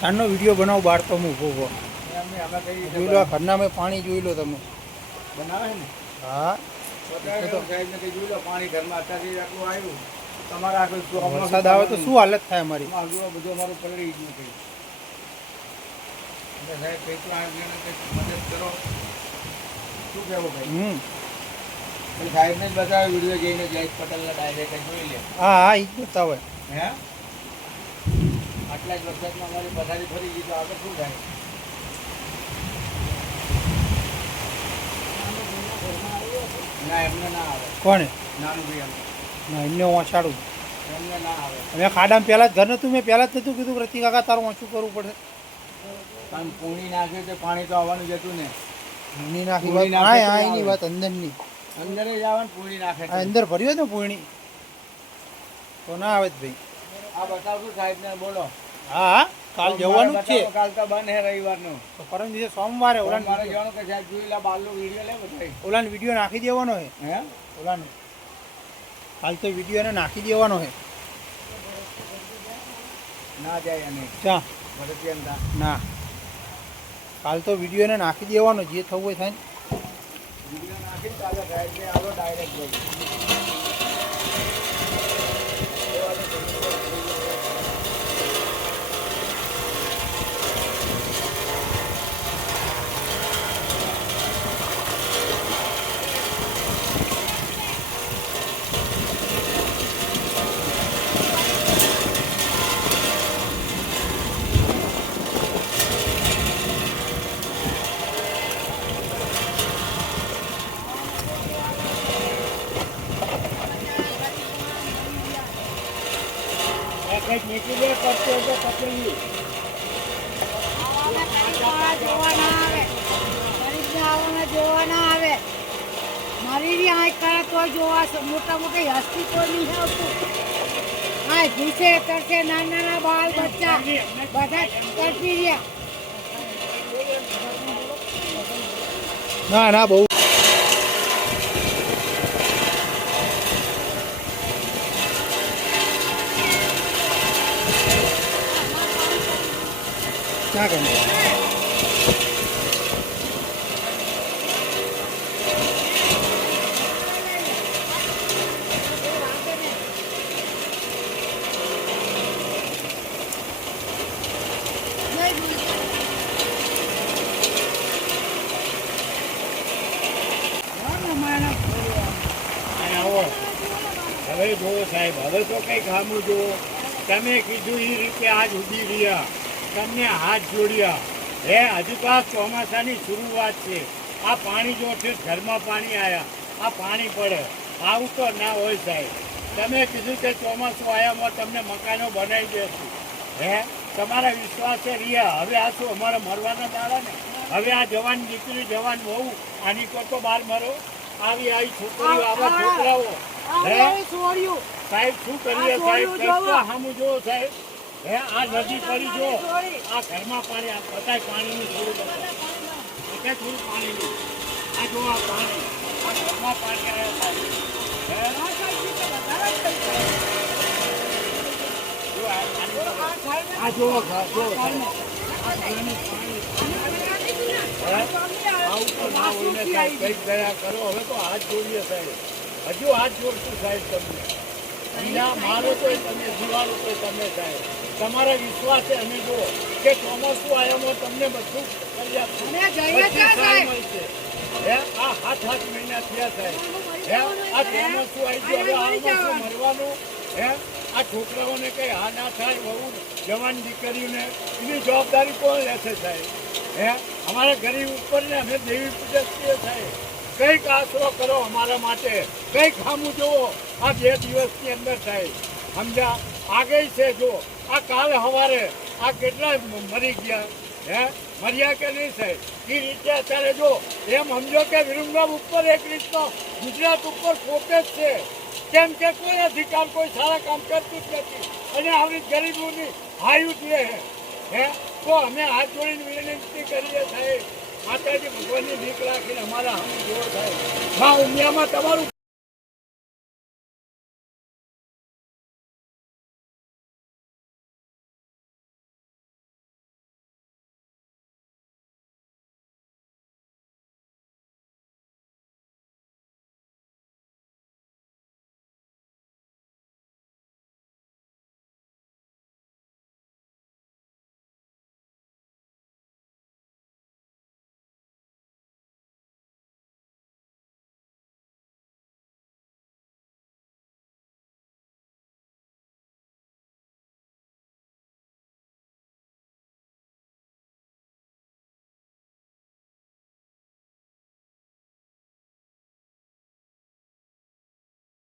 ચારનો video બનાવો બહાર તો હું ઊભો જોઈ લો ઘરના મેં પાણી જોઈ લો તમે બનાવે ને હા પાણી ઘરમાં અત્યારથી આટલું આવ્યું તમારા વરસાદ આવે તો શું હાલત થાય અમારી બધું અમારું પલળી ગયું કંઈ સાહેબ કંઈક તો મદદ કરો શું કહેવું ભાઈ સાહેબને જ બતાવે વિડીયો જઈને જયેશ પટેલના ડાયરેક્ટ જોઈ લે હા હા એ જ બતાવે હે આટલા જ વરસાદમાં અમારી પથારી ફરી ગઈ તો આગળ શું થાય ના એમને ના આવે કોને નાનું ભાઈ ના એમને વાંચાડું એમને ના આવે મેં ખાડામાં પહેલાં જ ઘર નહોતું મેં પહેલાં જ નહોતું કીધું રતી કાકા તારું વાંચું કરવું પડે પણ પૂણી નાખ્યું તો પાણી તો આવવાનું જતું ને પૂણી નાખી વાત હા હા એની વાત અંદરની અંદર જ આવે ને પૂણી નાખે અંદર ભર્યો ને પૂણી તો ના આવે જ ભાઈ આ બતાવશું સાહેબને બોલો હા હા કાલ જવાનું જ છે કાલ તો બંધ હે રવિવારનું તો પરમ દિવસે સોમવારે ઓલાને મારે જવાનું કે સાહેબ જોઈ લે બારનો વિડીયો લે બધાય ઓલાને વિડીયો નાખી દેવાનો હે હે ઓલાને કાલ તો વિડીયો એને નાખી દેવાનો હે ના જાય અને ચા ભરતિયંતા ના કાલ તો વિડીયો એને નાખી દેવાનો જે થવું હોય થાય ને વિડીયો નાખી ચાલે સાહેબને આવો ડાયરેક્ટ ભાઈ કંઈક નીકળી જાય કરતો તો પકડી જોવા ના આવે મારી બી આંખ કરે તો જોવા મોટા મોટા હસ્તી તો નહીં આવતું હા ભૂસે કરશે નાના બાળ બચ્ચા બધા કરતી રહ્યા ના ના બહુ क्या करना હવે જુઓ સાહેબ હવે તો કંઈક ખામું જુઓ તમે કીધું એ રીતે આજ ઉભી રહ્યા તમને હાથ જોડ્યા હે હજુ તો આ ચોમાસાની શરૂઆત છે આ પાણી જો છે ઘરમાં પાણી આવ્યા આ પાણી પડે આવું તો ના હોય સાહેબ તમે કીધું કે ચોમાસું આવ્યામાં તમને મકાનો બનાવી દેશું હે તમારા વિશ્વાસે રહ્યા હવે આ શું અમારે મરવાના દાડા ને હવે આ જવાન દીકરી જવાન બહુ આની કરતો બહાર મરો આવી છોકરીઓ આવા છોકરાઓ હે સાહેબ શું કરીએ સાહેબ સામું જુઓ સાહેબ હે આ નદી પડી જો આ ઘરમાં પાણી આ બધાય પાણીની થોડું બધા થોડું પાણીનું આ જો આ પાણી આ ઘરમાં પાણી આવ્યા આ જો આવું તો ના હોય ને સાહેબ કંઈક દયા કરો હવે તો હાથ જોડીએ સાહેબ હજુ હાથ જોડશું સાહેબ તમને અહીંયા મારો તો તમે જીવાનો તો તમે સાહેબ તમારા વિશ્વાસે અમે જો કે ચોમાસું આવ્યામાં તમને બધું કરી આપશું મળશે હે આ 7 મહિના થયા સાહેબ હે આ ચોમાસું આવી ગયું હવે આમાં મરવાનું હે આ છોકરાઓને કંઈ હા ના થાય બહુ જવાન દીકરીઓને એની જવાબદારી કોણ લેશે સાહેબ હે અમારા ગરીબ ઉપર ને અમે દેવી પૂજક છીએ સાહેબ કંઈક આશરો કરો અમારા માટે કંઈક ખામું જુઓ આ 2 દિવસની અંદર સાહેબ સમજ્યા આગળ છે જો આ કાલ સવારે આ કેટલા મરી ગયા હે મર્યા કે નહીં સાહેબ એ રીતે અત્યારે જો એમ સમજો કે વિરમગામ ઉપર એક રીતનો ગુજરાત ઉપર ફોટે જ છે કેમ કે કોઈ અધિકાર કોઈ સારા કામ કરતું જ નથી અને આવી ગરીબોની હાયું જ રહે હે તો અમે હાથ જોડીને વિનંતી કરીએ સાહેબ માતાજી ભગવાનની ભીખ રાખીને અમારા હમ જોર થાય માં ઉમિયામાં તમારું